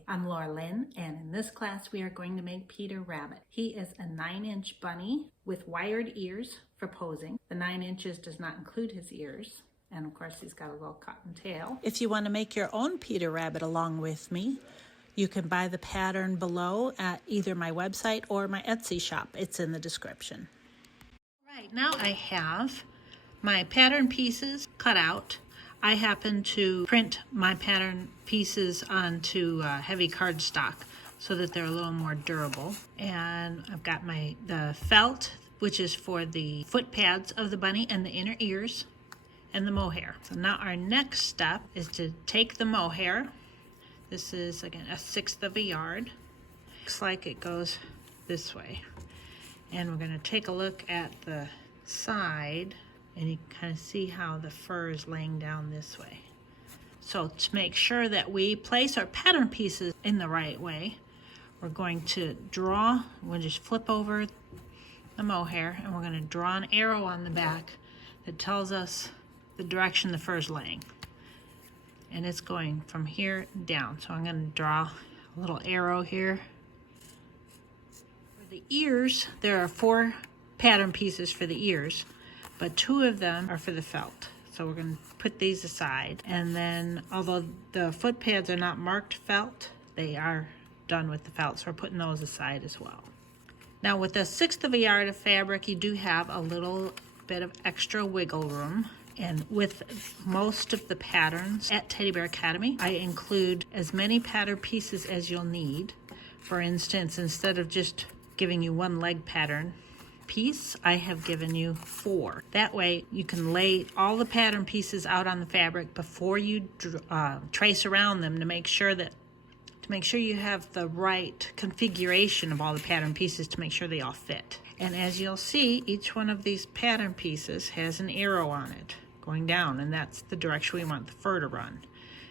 Day. I'm Laura Lynn, and in this class we are going to make Peter Rabbit. He is a 9-inch bunny with wired ears for posing. The 9 inches does not include his ears, and of course he's got a little cotton tail. If you want to make your own Peter Rabbit along with me, you can buy the pattern below at either my website or my Etsy shop. It's in the description. Right, now I have my pattern pieces cut out. I happen to print my pattern pieces onto heavy cardstock so that they're a little more durable. And I've got the felt, which is for the foot pads of the bunny and the inner ears, and the mohair. So now our next step is to take the mohair. This is, again, 1/6 of a yard. Looks like it goes this way. And we're going to take a look at the side, and you can kind of see how the fur is laying down this way. So to make sure that we place our pattern pieces in the right way, we're going to we'll just flip over the mohair, and we're going to draw an arrow on the back that tells us the direction the fur is laying. And it's going from here down. So I'm going to draw a little arrow here. For the ears, there are 4 pattern pieces for the ears, but 2 of them are for the felt. So we're going to put these aside. And then, although the foot pads are not marked felt, they are done with the felt, so we're putting those aside as well. Now with the 1/6 of a yard of fabric, you do have a little bit of extra wiggle room. And with most of the patterns at Teddy Bear Academy, I include as many pattern pieces as you'll need. For instance, instead of just giving you 1 leg pattern piece, I have given you 4. That way you can lay all the pattern pieces out on the fabric before you trace around them to make sure you have the right configuration of all the pattern pieces to make sure they all fit. And as you'll see, each one of these pattern pieces has an arrow on it going down, and that's the direction we want the fur to run.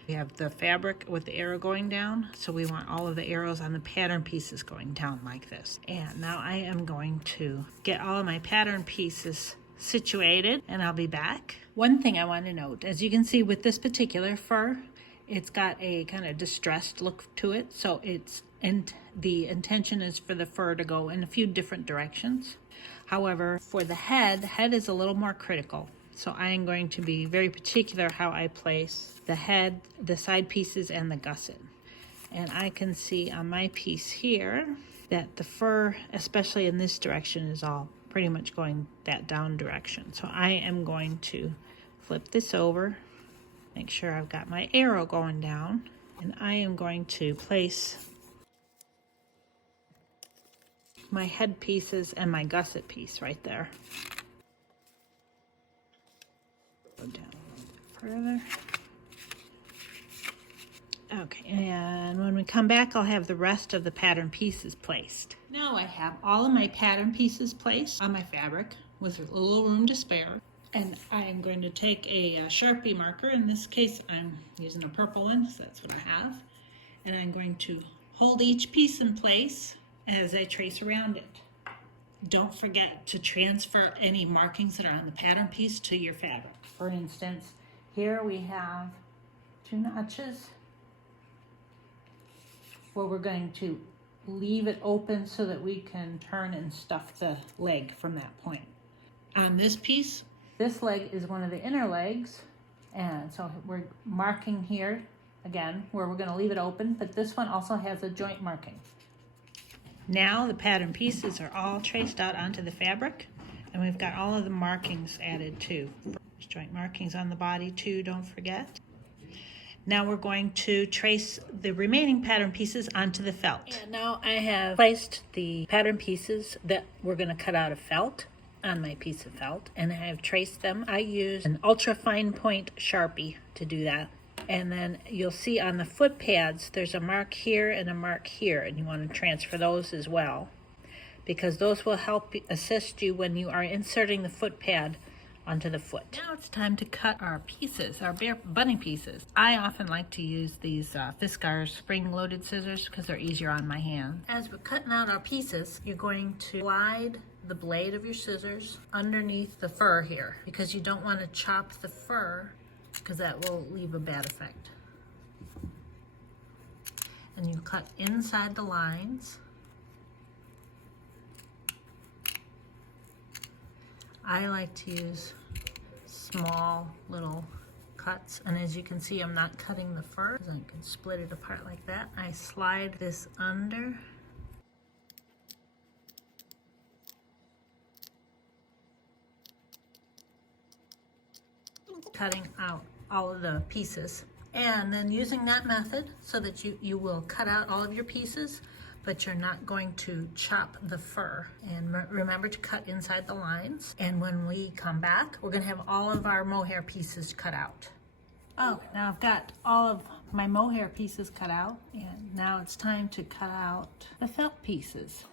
We have the fabric with the arrow going down, so we want all of the arrows on the pattern pieces going down like this. And now I am going to get all of my pattern pieces situated, and I'll be back. One thing I want to note, as you can see with this particular fur, it's got a kind of distressed look to it, so the intention is for the fur to go in a few different directions. However, for the head is a little more critical. So I am going to be very particular how I place the head, the side pieces, and the gusset. And I can see on my piece here that the fur, especially in this direction, is all pretty much going that down direction. So I am going to flip this over, make sure I've got my arrow going down, and I am going to place my head pieces and my gusset piece right there. Go down a little bit further. Okay, and when we come back, I'll have the rest of the pattern pieces placed. Now I have all of my pattern pieces placed on my fabric with a little room to spare. And I am going to take a Sharpie marker. In this case, I'm using a purple one, so that's what I have. And I'm going to hold each piece in place as I trace around it. Don't forget to transfer any markings that are on the pattern piece to your fabric. For instance, here we have 2 notches where we're going to leave it open so that we can turn and stuff the leg from that point. On this piece, this leg is one of the inner legs, and so we're marking here again where we're going to leave it open, but this one also has a joint marking. Now the pattern pieces are all traced out onto the fabric, and we've got all of the markings added too. There's joint markings on the body too, don't forget. Now we're going to trace the remaining pattern pieces onto the felt. And now I have placed the pattern pieces that we're going to cut out of felt on my piece of felt, and I have traced them. I use an ultra fine point Sharpie to do that. And then you'll see on the foot pads, there's a mark here and a mark here, and you want to transfer those as well, because those will help assist you when you are inserting the foot pad onto the foot. Now it's time to cut our pieces, our bear bunny pieces. I often like to use these Fiskars spring-loaded scissors because they're easier on my hand. As we're cutting out our pieces, you're going to slide the blade of your scissors underneath the fur here, because you don't want to chop the fur because that will leave a bad effect. and you cut inside the lines. I like to use small little cuts, and as you can see, I'm not cutting the fur because I can split it apart like that. I slide this under, cutting out all of the pieces, and then using that method so that you will cut out all of your pieces, but you're not going to chop the fur. And remember to cut inside the lines. And when we come back, we're gonna have all of our mohair pieces cut out. Oh, now I've got all of my mohair pieces cut out, and now it's time to cut out the felt pieces.